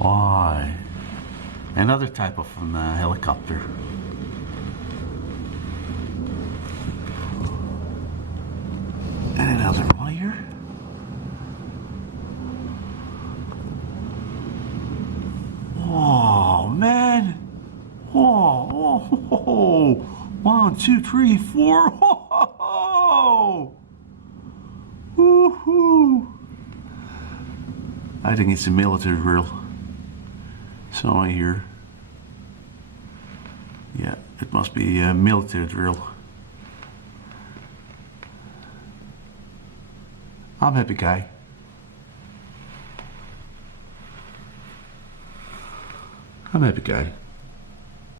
Why? Another type of helicopter. And another one here. Oh man! Oh, 1, 2, 3, 4. Oh, woohoo! I think it's a military drill. So I hear. Yeah, it must be a military drill. I'm happy guy. I'm happy guy.